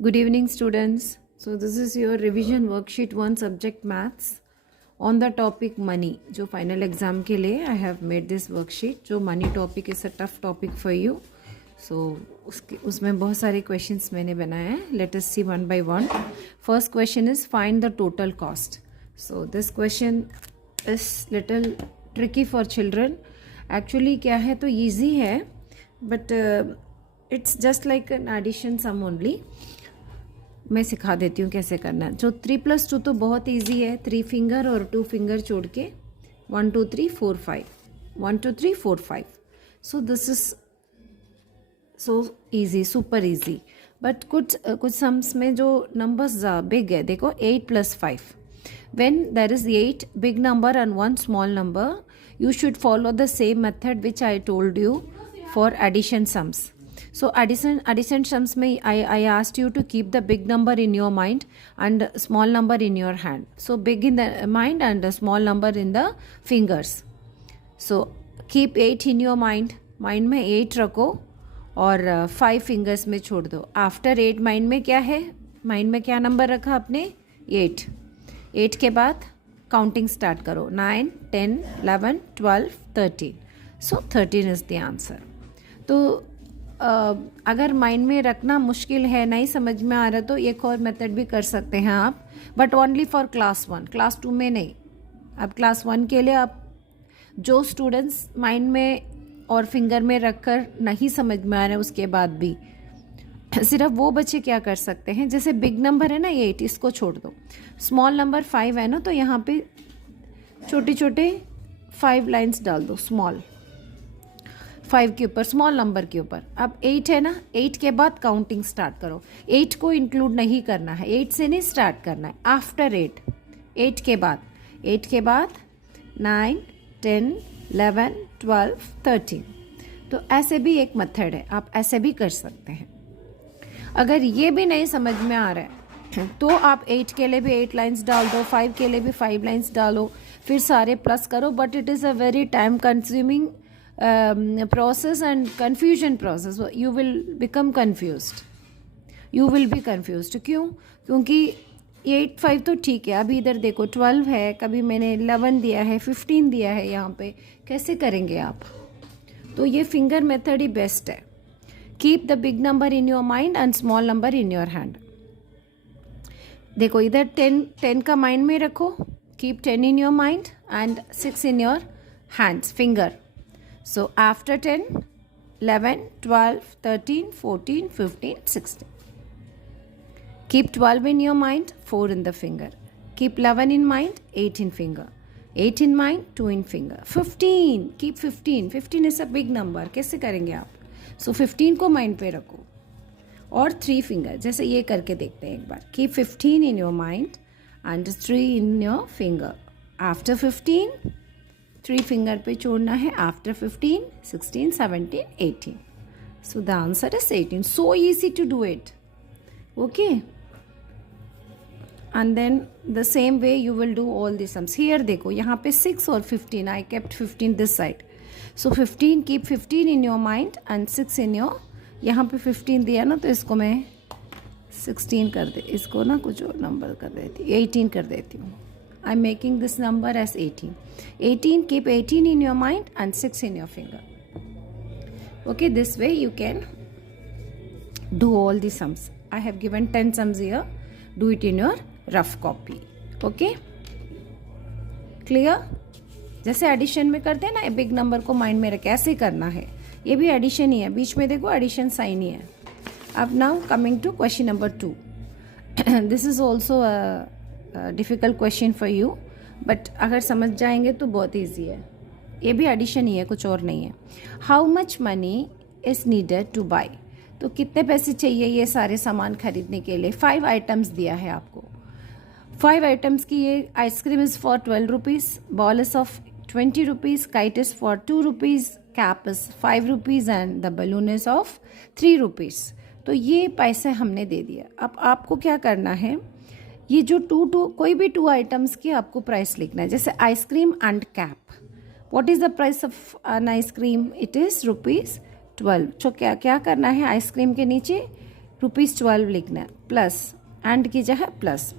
Good evening, students. So this is your revision worksheet 1 subject maths on the topic money. जो final exam के लिए I have made this worksheet. जो money topic is a tough topic for you. So उसमें बहुत सारे questions मैंने बनाए हैं. Let us see one by one. First question is find the total cost. So this question is little tricky for children. Actually क्या है तो easy है, but it's just like an addition sum only. मैं सिखा देती हूँ कैसे करना है. जो 3+2 तो बहुत ईजी है. 3 फिंगर और 2 फिंगर छोड़ के 1 2 3 4 5 1 2 3 4 5. So this is so easy, super easy. But कुछ सम्स में जो नंबर्स बिग है, देखो 8+5. When there is 8 big number and 1 small number, you should follow the same method which I told you for addition sums. So addition sums mein I asked you to keep the big number in your mind and small number in your hand. So big in the mind and the small number in the fingers. So keep 8 in your mind. Mind में 8 रखो और 5 fingers में छोड़ दो. After 8 mind में क्या है? Mind में क्या नंबर रखा आपने? 8. 8 के बाद काउंटिंग स्टार्ट करो. 9 10 11 12 13. सो 13 इज द आंसर. तो अगर माइंड में रखना मुश्किल है, नहीं समझ में आ रहा, तो एक और मेथड भी कर सकते हैं आप, but only for class 1. Class 2 में नहीं. अब क्लास 1 के लिए आप जो स्टूडेंट्स माइंड में और फिंगर में रखकर नहीं समझ में आ रहे उसके बाद भी, सिर्फ वो बच्चे क्या कर सकते हैं, जैसे बिग नंबर है ना 8, इसको छोड़ दो. स्मॉल नंबर 5 है ना, तो यहाँ पे छोटे छोटे 5 लाइंस डाल दो. स्मॉल 5 के ऊपर, स्मॉल नंबर के ऊपर. अब 8 है ना, 8 के बाद काउंटिंग स्टार्ट करो. 8 को इंक्लूड नहीं करना है, 8 से नहीं स्टार्ट करना है. आफ्टर 8 के बाद 9 10 11 12 13. तो ऐसे भी एक मेथड है, आप ऐसे भी कर सकते हैं. अगर ये भी नहीं समझ में आ रहा है तो आप 8 के लिए भी 8 लाइंस डाल दो, 5 के लिए भी 5 लाइंस डालो, फिर सारे प्लस करो. But it is a very time consuming process and confusion process. You will become confused, you will be confused. क्यों? क्योंकि 8 5 तो ठीक है. अभी इधर देखो 12 है, कभी मैंने 11 दिया है, 15 दिया है. यहाँ पे कैसे करेंगे आप? तो ये फिंगर मेथड ही बेस्ट है. Keep the big number in your mind and small number in your hand. देखो इधर 10 का माइंड में रखो. Keep 10 in your mind and 6 in your hands, finger. So after 10 11 12 13 14 15 16. Keep 12 in your mind, 4 in the finger. Keep 11 in mind, 8 in finger. 8 in mind, 2 in finger. 15. Keep 15. 15 is a big number. कैसे करेंगे आप? सो 15 को mind पे रखो और 3 finger. जैसे ये करके देखते हैं एक बार. Keep 15 in your mind and 3 in your finger. After 15 3 finger पे छोड़ना है. After 15 16 17 18. So the answer is 18. So easy to do it. Okay, and then the same way you will do all the sums. Here देखो यहाँ पे 6 और 15. I kept 15 this side. So 15, keep 15 in your mind and 6 in your, यहाँ पे 15 दिया ना, तो इसको मैं 16 कर दे, इसको ना कुछ और नंबर कर देती, 18 कर देती हूँ. I am making this number as 18. 18, keep 18 in your mind and 6 in your finger. Okay, this way you can do all the sums. I have given 10 sums here. Do it in your rough copy. Okay, clear? जैसे addition में करते हैं ना, big number को mind में रखे, ऐसे करना है. ये भी एडिशन ही है, बीच में देखो एडिशन साइन ही है. अब now coming to question number 2. This is also difficult question for you, but अगर समझ जाएंगे तो बहुत ईजी है. ये भी एडिशन ही है, कुछ और नहीं है. How much money is needed two by. तो कितने पैसे चाहिए ये सारे सामान खरीदने के लिए? 5 आइटम्स दिया है आपको. 5 आइटम्स की ये ice cream is for 12 rupees, ball is of 20 rupees, kite is for 2 rupees, cap is 5 rupees and the balloon is of 3 rupees. तो ये पैसे हमने दे दिया. अब आपको क्या करना है, ये जो कोई भी 2 आइटम्स की आपको प्राइस लिखना है. जैसे ice cream and cap. What is the price of an ice cream? It is ₹12. तो क्या करना है, आइसक्रीम के नीचे ₹12 लिखना है, प्लस एंड की जगह प्लस।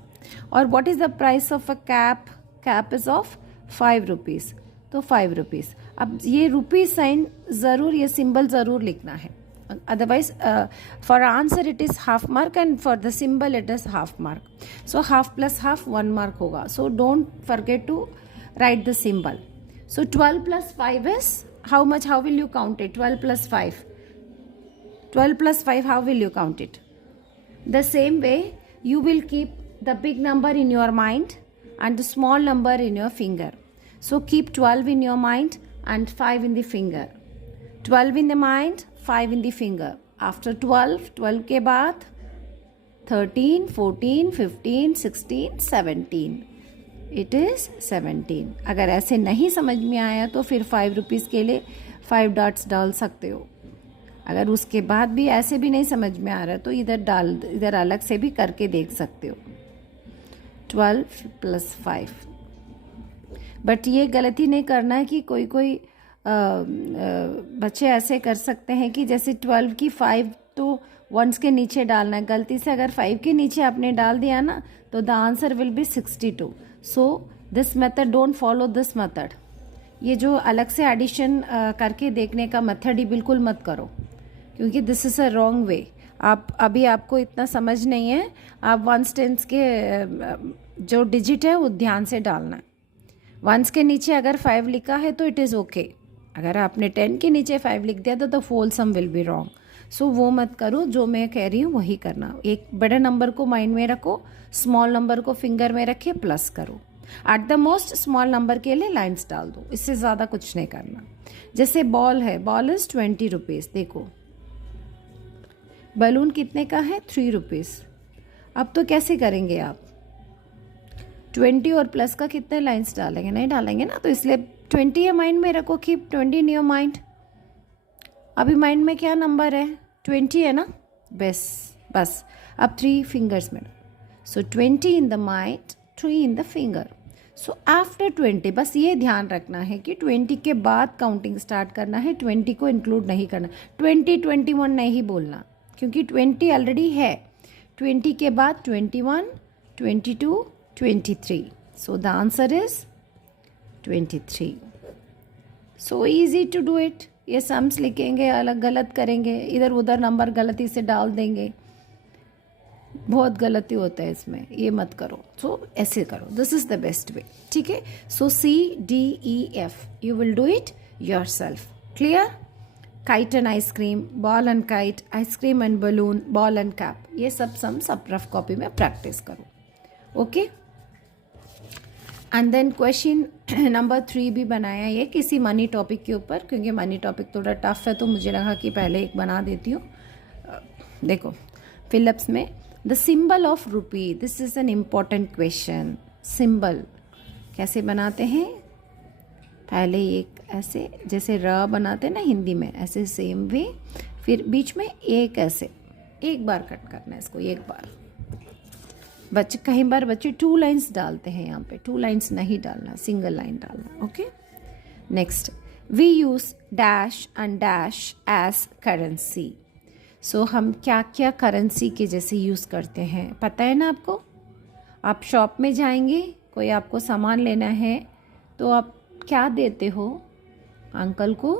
और what is the price of a cap? Cap is of ₹5, तो ₹5। अब ये रुपीज़ साइन ज़रूर, ये सिंबल ज़रूर लिखना है, otherwise for answer it is half mark and for the symbol it is half mark. So half plus half 1 mark होगा. So don't forget to write the symbol. So 12 plus 5 is how much? How will you count it? 12 plus 5. 12 plus 5, how will you count it? The same way you will keep the big number in your mind and the small number in your finger. So keep 12 in your mind and 5 in the finger. 12 in the mind, 5 in the finger. After 12, 12 के बाद 13, 14, 15, 16, 17. It is 17. अगर ऐसे नहीं समझ में आया तो फिर ₹5 के लिए 5 डॉट्स डाल सकते हो. अगर उसके बाद भी ऐसे भी नहीं समझ में आ रहा तो इधर अलग से भी करके देख सकते हो. 12 plus 5. बट ये गलती नहीं करना है कि कोई बच्चे ऐसे कर सकते हैं कि जैसे 12 की 5 तो वंस के नीचे डालना है. गलती से अगर 5 के नीचे आपने डाल दिया ना तो the answer will be 62. So this method, don't follow this method. ये जो अलग से एडिशन करके देखने का मेथड ही बिल्कुल मत करो, क्योंकि this is a wrong way. अभी आपको इतना समझ नहीं है. आप वंस टेंस के जो डिजिट है वो ध्यान से डालना है. वंस के नीचे अगर 5 लिखा है तो इट इज़ ओके. अगर आपने 10 के नीचे 5 लिख दिया तो the whole sum will be wrong. So वो मत करो. जो मैं कह रही हूँ वही करना. एक बड़े नंबर को माइंड में रखो, स्मॉल नंबर को फिंगर में रखे, प्लस करो. At the most small number के लिए लाइन्स डाल दो, इससे ज़्यादा कुछ नहीं करना. जैसे बॉल है, बॉल इज़ ₹20. देखो बलून कितने का है? ₹3. अब तो कैसे करेंगे आप? 20 और प्लस का कितने लाइन्स डालेंगे? नहीं डालेंगे ना, तो इसलिए 20 है माइंड में रखो. Keep 20 in your mind. अभी माइंड में क्या नंबर है? 20 है ना. बस अब 3 फिंगर्स में. सो 20 in the mind, 3 in the finger. So after 20, बस ये ध्यान रखना है कि 20 के बाद काउंटिंग स्टार्ट करना है. 20 को इंक्लूड नहीं करना. 20, 21 नहीं बोलना, क्योंकि 20 ऑलरेडी है. 20 के बाद 21, 22, 23. So the answer is 23. So easy to do it. ये सम्स लिखेंगे, अलग गलत करेंगे, इधर उधर नंबर गलती से डाल देंगे, बहुत गलती होता है इसमें. ये मत करो. सो ऐसे करो. This is the best way. ठीक है. सो CDEF you will do it yourself. Clear? Kite and ice cream, ball and kite, ice cream and balloon, ball and cap. ये सब सम्स आप रफ कॉपी में प्रैक्टिस करो. Okay. And then question number 3 भी बनाया ये किसी मनी टॉपिक के ऊपर, क्योंकि मनी टॉपिक थोड़ा टफ है तो मुझे लगा कि पहले एक बना देती हूँ. देखो फिलिप्स में the symbol of rupee. This is an important question. Symbol कैसे बनाते हैं? पहले एक ऐसे जैसे र बनाते हैं ना हिंदी में, ऐसे सेम वे. फिर बीच में एक ऐसे, एक बार कट करना है इसको, एक बार. कई बार बच्चे 2 लाइन्स डालते हैं यहाँ पे. 2 लाइन्स नहीं डालना, सिंगल लाइन डालना. Okay. Next, we use dash and dash as currency. So हम क्या क्या करेंसी के जैसे यूज़ करते हैं पता है ना आपको? आप शॉप में जाएंगे, कोई आपको सामान लेना है तो आप क्या देते हो? अंकल को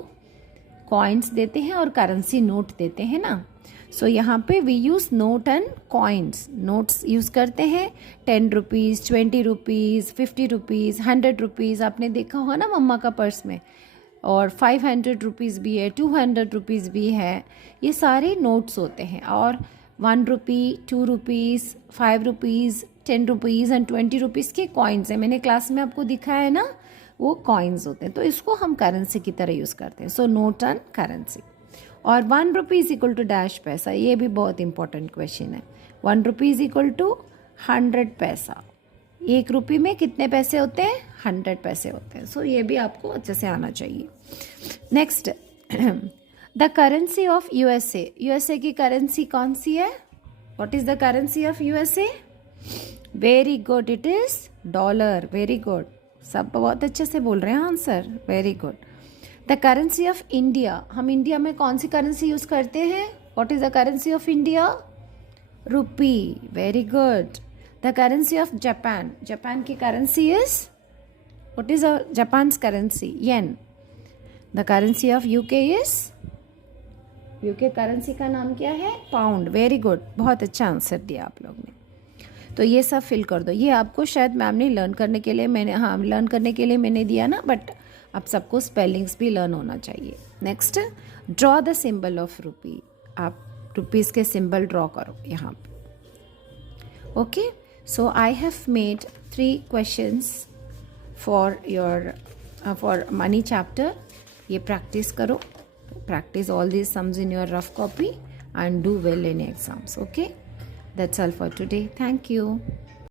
कॉइन्स देते हैं और करेंसी नोट देते हैं ना. सो यहाँ पे we use note and coins. Notes use करते हैं. 10 रुपीज़, 20 रुपीज़, 50 रुपीज़, 100 रुपीज़ आपने देखा होगा ना मम्मा का पर्स में. और 500 रुपीज़ भी है, 200 रुपीज़ भी है. ये सारे नोट्स होते हैं. और 1 रुपी, 2 rupees, 5 rupees, 10 rupees and 20 rupees के कॉइन्स हैं. मैंने क्लास में आपको दिखाया है ना, वो कॉइन्स होते हैं. तो इसको हम करेंसी की तरह यूज़ करते हैं. So note and currency. और 1 rupee is equal to dash paisa. ये भी बहुत इंपॉर्टेंट क्वेश्चन है. 1 रुपी इज इक्वल टू 100 पैसा. 1 रुपये में कितने पैसे होते हैं? 100 पैसे होते हैं. सो ये भी आपको अच्छे से आना चाहिए. Next, the currency of USA. USA की करेंसी कौन सी है? What is the currency of USA? Very good, it is dollar. Very good, सब बहुत अच्छे से बोल रहे हैं answer. Very good. The currency of India. हम इंडिया में कौन सी करेंसी यूज़ करते हैं? What is the currency of India? rupee. Very good. The currency of Japan. Japan की currency is? What is Japan's currency? Yen. The currency of UK is? UK currency का नाम क्या है? Pound. Very good. बहुत अच्छा answer दिया आप लोग ने. तो ये सब फिल कर दो. ये आपको शायद मैम ने लर्न करने के लिए मैंने दिया ना, बट आप सबको स्पेलिंग्स भी लर्न होना चाहिए. Next, draw the symbol of rupee. आप रुपीज़ के सिंबल ड्रॉ करो यहाँ पे. Okay, so I have made 3 questions for money chapter. ये प्रैक्टिस करो. Practice all these sums in your rough copy and do well in exams. Okay, that's all for today. Thank you.